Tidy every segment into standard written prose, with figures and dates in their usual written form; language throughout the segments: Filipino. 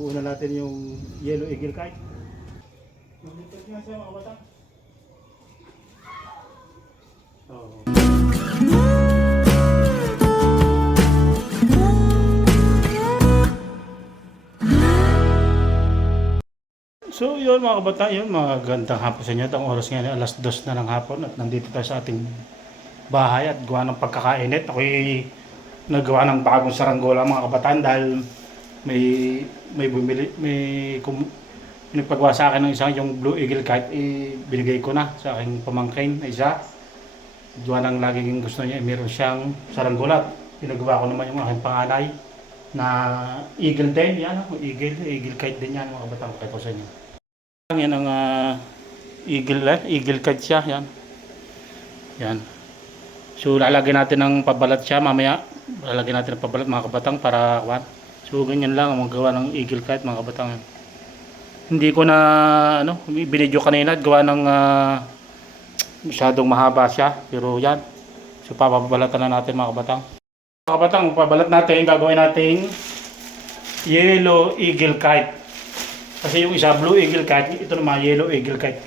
buo na natin yung yellow eagle kite. Maglipat nga siya mga bata. So yun mga kabata, yun mga gandang hapon sa inyo. Ang oras ngayon alas 2 na ng hapon at nandito tayo sa ating bahay at gawa ng pagkakainit. Ako'y nagawa ng bagong saranggola mga kabataan dahil may bumili, pinagpagawa sa akin ng isang yung Blue Eagle Kite, binigay ko na sa aking pamangkin na isa. Gawa ng laging gusto niya, meron siyang saranggola. Pinagawa ko naman yung aking panganay na eagle din, yan eagle kite din yan mga kabataan, pakita ko sa inyo. Yan ang eagle kite siya, yan. Yan. So lalagyan natin ng pabalat siya mamaya. Lalagyan natin ng pabalat mga kabatang para kuwan. So ganyan lang ang magawa ng eagle kite mga kabatang. Hindi ko na binidyo kanina at gawa ng masyadong mahaba siya, pero yan. So papabalatan na natin mga kabatang. Mga kabatang, pabalat natin, gagawin natin yellow eagle kite. Kasi yung isa blue eagle kite, ito naman yellow eagle kite.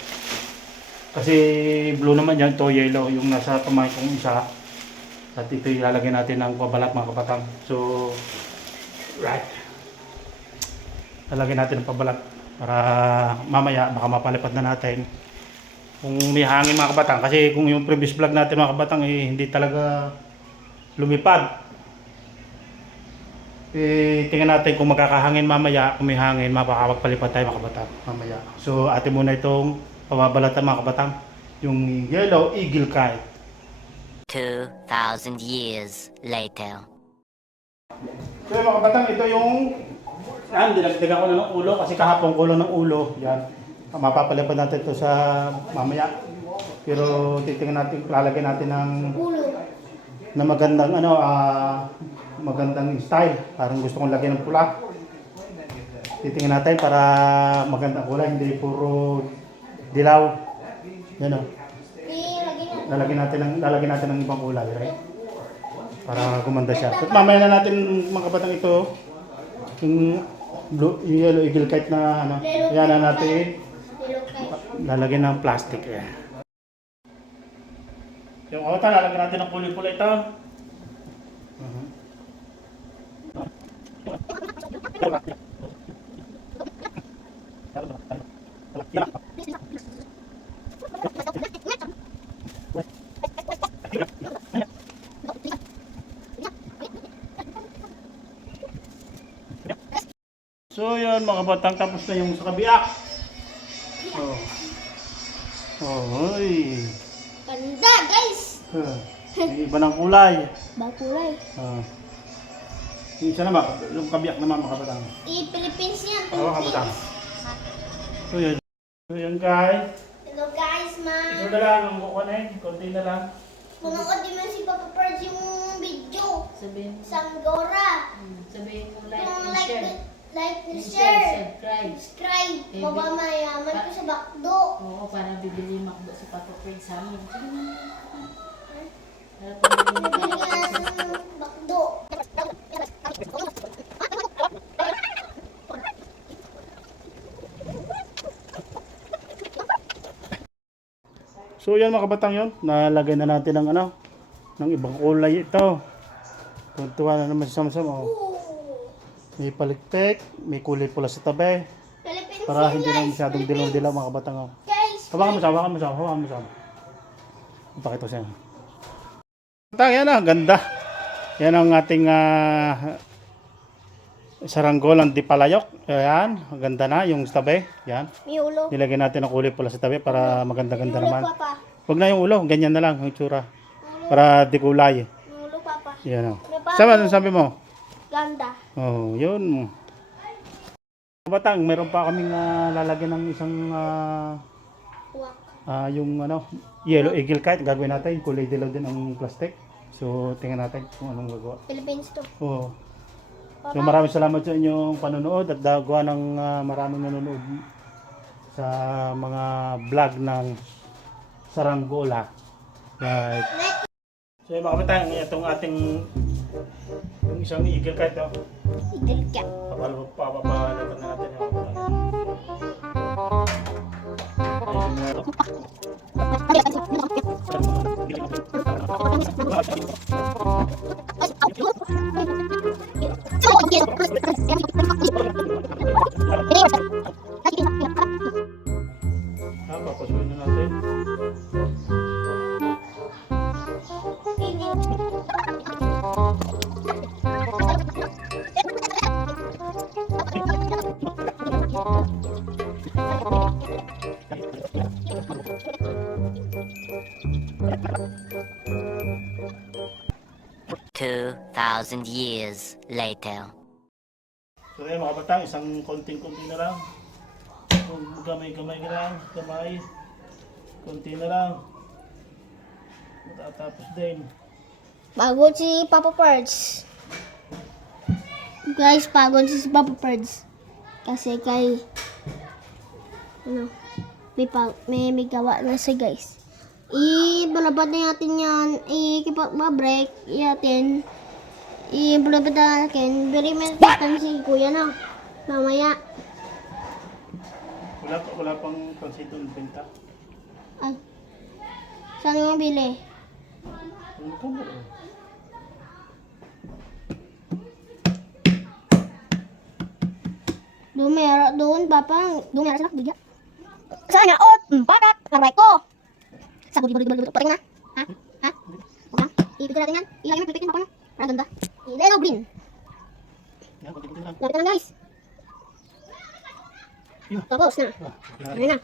Kasi blue naman yan, to yellow yung nasa kamay kong isa. At ito ilalagay natin ng pabalat mga kabatang. So, right. Lalagyan natin ng pabalat para mamaya baka mapalipad na natin. Kung may hangin mga kabatang, kasi kung yung previous vlog natin mga kabatang hindi talaga lumipad. Tingnan natin kung magkakahangin mamaya. Kung may hangin, mapakapagpalipad tayo mga kabatang mamaya. So atin muna itong pababalatan mga kabatang, yung yellow eagle kite. 2,000 years later. So mga kabatang, ito yung dinagdagan ko na ng ulo kasi kahapon ko lang ng ulo. Yan. Mapapalipad natin ito sa mamaya. Pero titingnan natin, lalagyan natin ng na magandang magandang style. Parang gusto kong lagyan ng pula. Titingnan natin para magandang kulay, hindi puro dilaw. Yan o. Lalagyan natin ng ibang kulay, right? Para gumanda siya. At mamaya na natin mga kabatang ito, yung yellow eagle kite na yan na natin. Lalagyan ng plastic. Yan. Yung kabatang, lalagyan natin ng kulay-kulay ito. So yun mga batang, tapos na yung sa kabiak. Hoy. Ganda guys! May iba ng kulay. Kulay. Yung isa naman, yung kabiak naman mga batang. Philippines yan. Mga batang. So yun. So yun guys. Hello guys, Ito na lang ang kukunin. Konti na lang. Punood din mo si Papa Perz yung video. Sabihin mo. Sanggora. Sabihin mo Yung like and share. like and And share. subscribe. Subscribe. Baba mayaman ko sa bakdo. Oo, para bibili makdo si Papa Fred sa amin. Para Bibili ka ng bakdo. So yan mga kabatang yun. Nalagay na natin ng ng ibang kulay ito. Tuntuan na naman si Samsam. May palikpik, may kulay pula sa tabi. Philippines Para yan, hindi na guys. masyadong dilaw-dilaw mga kabatang. Guys, Hawakan mo sa. Ipakita ko siya. Kabatang yan ganda. Yan ang ating saranggolang di palayok. Ayan, ganda na yung tabi. Yan. may ulo. Nilagyan natin ng kulay pula sa tabi para maganda-ganda May ulo, naman. Papa. Huwag na yung ulo, ganyan na lang yung tsura. Para di kulay. May ulo, Papa. Yan o. May bago. Sama, ano sabi mo? Ganda. Oh, yun. Batang, meron pa kaming lalagyan ng isang Huwak. yung yellow eagle kite. Gagawin natin, kulay dilaw din ang plastic. So, tingnan natin kung anong gagawa. Philippines to. Oh. So, maraming salamat sa inyong panonood at gawa ng maraming nanonood sa mga vlog ng saranggola. Right. So, mga kapatang, itong ating yung isang eagle kite, Eagle cat. papalipad na Papasukin na natin. Two 2,000 years later. So ayun mga batang, isang konting-konti na lang. Kung gamay-gamay na lang, gamay. Konti na lang. Matatapos din. Pagod si Papa Perds. Guys, pagod si Papa Perds. Kasi kay ano, may gawa na siya guys. Ibalabad na natin yan. Kapag ma-break, yatin. Ibalabad na natin. Very mental si kuya na. Mamaya. Wala pang pansitong benta. Ay. Saan nga bili? Ano ka mo? Doon, papa. Dumera sila, bigyan. Saan nga? Bakit? Aray ko. Sa budi. Pating na. Ha? Okay. Ipigil natin yan. Ilagay mo, pipitin mo pa na. Parang ganda. Yellow green. Yan, konti-konti lang. Lapit na lang guys. Tapos na. Ayan na.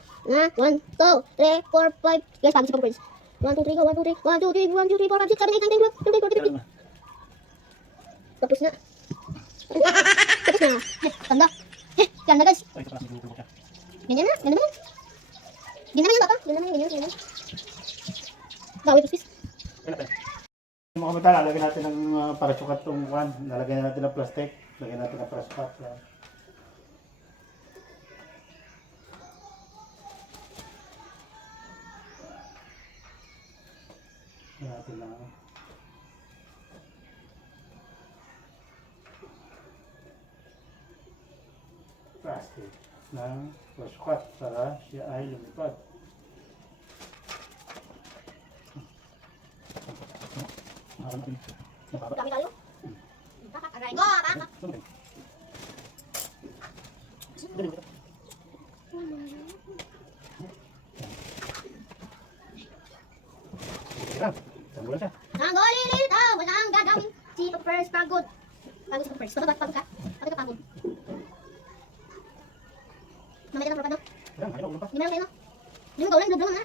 1, 2, 3, 4, 5. Guys, pagod si Papa Perds. 1, 2, 3, go. 1, 2, 3. 1, 2, 3, 1, 2, 3, 4, 5, 6, 7, 8, 9, 10, 12, 13, 14, 15. Tapos na. Tapos na. Ganda. Ganda guys. Ay, ito pa, siguro siya. Ganyan na. Ganda naman. Ganda naman yan, papa. Ganda naman yan. Ganyan. Gawin pispis. Yung mga bata, lalagyan natin ng parasukat tong one. Lalagyan natin ng plastic. Lagyan natin ng parasukat. Lagyan natin na plastic ng parasukat para siya ay lumipad. Dami tayo. Aray ko, papa. Nanggolilit daw, wala ang gagawin. Si Papa Perds pagod. Pagod si Papa Perds. Pagod ka? Bakit ka pagod? Mamaya ka na pagod, no? Hindi mo lang kayo, no? Hindi mo gawin, blub-blub na.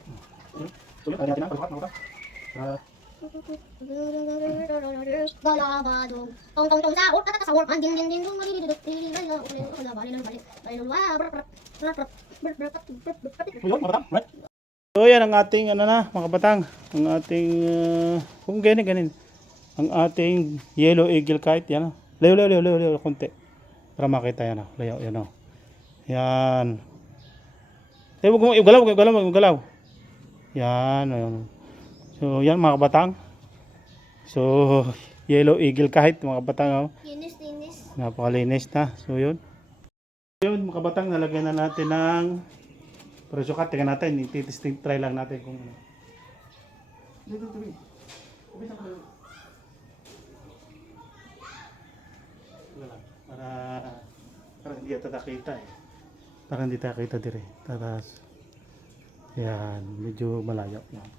Galabadong tong tong tong sahur kata sahur andin din din dong mali duduk di layo ulen balik balik So yan ang ating ano na mga batang, ang ating kung ganin ang ating yellow eagle kite yan. Layo konti para makita yan. Layo yan oh. Yan. Wag mo galaw. Yan ayun. So yan mga batang. So yellow eagle kite mga batang oh. Linis. Napakalinis na. So yun. Yun mga batang, nalagyan na natin ng parasukat. Tingnan natin, i-testing try lang natin kung ano. Dito. Wala. Para hindi ata nakita eh. Para hindi nakita dire. Tatas. Yan, medyo malayo. Yan.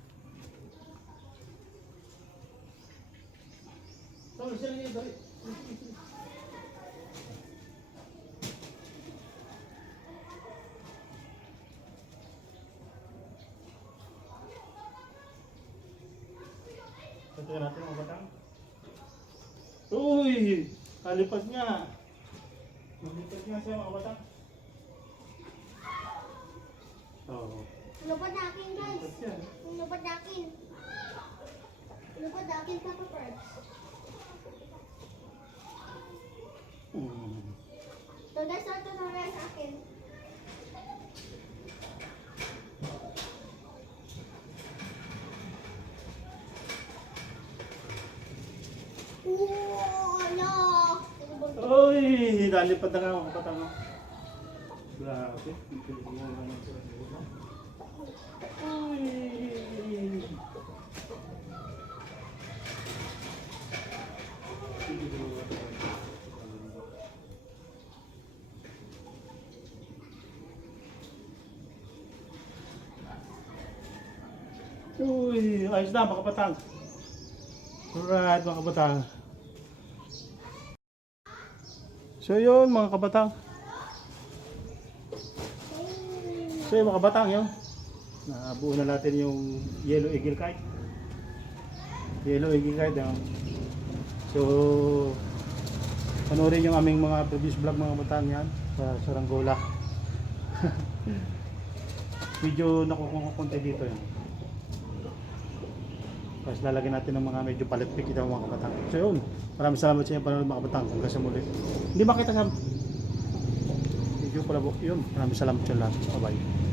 Tingnan natin mga batang. Uy! Kalipad nga. Malipad nga siya mga batang. Oo. Lupad nakin guys. Malipad siya. Lupad nakin Papa Perds. So guys, ito na sa akin. Wala. Uy! Nalipad na nga mga batang. Grabe. Uy. Uy, ayos na mga kabatang. Alright mga kabatang. So yun mga kabatang. So yun mga kabatang yun. Nabuo na natin yung yellow eagle kite. Yellow eagle kite yun. So panoorin yung aming mga previous vlog mga kabatang yan sa Saranggola. Medyo nakukuha konti dito yan. Tapos lalagyan natin ng mga medyo palit-pik ito mga kabatang. So yun, maraming salamat sa inyo panonood mga kabatang. Hanggang sa muli. Hindi makita sa video pala po. Yun, maraming salamat sa lahat. Bye bye.